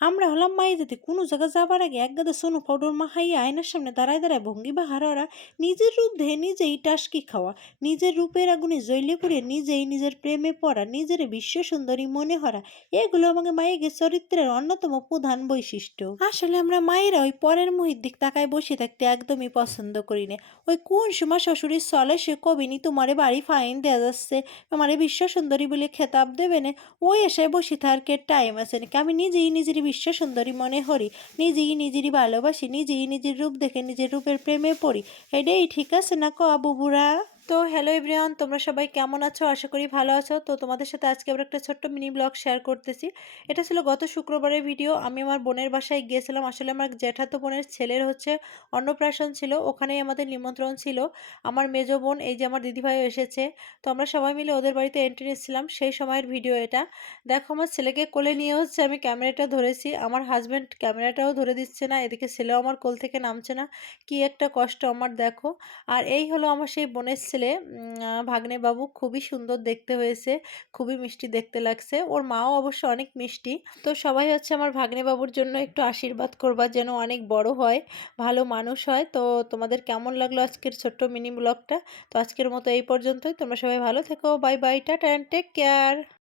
আমরা হলাম মাই জাতি কোনো জায়গা যাবার আগে এক গাদা সোনো পাউডার মাখাইয়া আয়নার সামনে দাঁড়ায় দাঁড়ায় ভঙ্গি বা হারারা নিজের রূপ ধেয়ে নিজেই টাসকি খাওয়া, নিজের রূপের আগুনে জ্বলে পুড়ে নিজেই নিজের প্রেমে পড়া, নিজের বিশ্ব সুন্দরী মনে হরা, এগুলো আমাকে মায়ের চরিত্রের অন্যতম প্রধান বৈশিষ্ট্য। আসলে আমরা মায়েরা ওই পরের মুহূর্ত দিক তাকায় বসে থাকতে একদমই পছন্দ করি না। ওই কোন সময় শ্বশুরের চলে সে কবিনি তোমারে বাড়ি ফাইন দেওয়া যাচ্ছে, আমারে বিশ্ব সুন্দরী বলে খেতাব দেবে না, ওই আশায় বসে থাকার টাইম আছে নাকি? আমি নিজেই নিজেরই বিশ্ব সুন্দরী মনে করি, নিজেই নিজেরই ভালোবাসি, নিজেই নিজের রূপ দেখে নিজের রূপের প্রেমে পড়ি। এটাই ঠিক আছে না ক বুবুরা? তো হ্যালো এভরিওয়ান, তোমরা সবাই কেমন আছো? আশা করি ভালো আছো। তো তোমাদের সাথে আজকে আবার একটা ছোট্ট মিনি ব্লগ শেয়ার করতেছি। এটা ছিল গত শুক্রবারের ভিডিও। আমি আমার বোনের বাসায় গিয়েছিলাম। আসলে আমার জ্যাঠাতো বোনের ছেলের হচ্ছে অন্নপ্রাশন ছিল, ওখানেই আমাদের নিমন্ত্রণ ছিল। আমার মেজো বোন, এই যে আমার দিদিভাইও এসেছে। তো আমরা সবাই মিলে ওদের বাড়িতে এন্ট্রি নিচ্ছিলাম, সেই সময়ের ভিডিও এটা। দেখো আমার ছেলেকে কোলে নিয়ে হচ্ছে আমি ক্যামেরাটা ধরেছি, আমার হাজব্যান্ড ক্যামেরাটাও ধরে দিচ্ছে না, এদিকে ছেলেও আমার কোল থেকে নামছে না। কি একটা কষ্ট আমার, দেখো। আর এই হলো আমার সেই বোনের ছেলে, ভাগ্নে বাবু। খুবই সুন্দর দেখতে হয়েছে, খুবই মিষ্টি দেখতে লাগছে, ওর মাও অবশ্য অনেক মিষ্টি। তো সবাই হচ্ছে আমার ভাগ্নে বাবুর জন্য একটু আশীর্বাদ করবা যেন অনেক বড় হয়, ভালো মানুষ হয়। তো তোমাদের কেমন লাগলো আজকের ছোট্ট মিনি ব্লগটা? তো আজকের মতো এই পর্যন্তই। তোমরা সবাই ভালো থেকো, bye bye, tata, take care.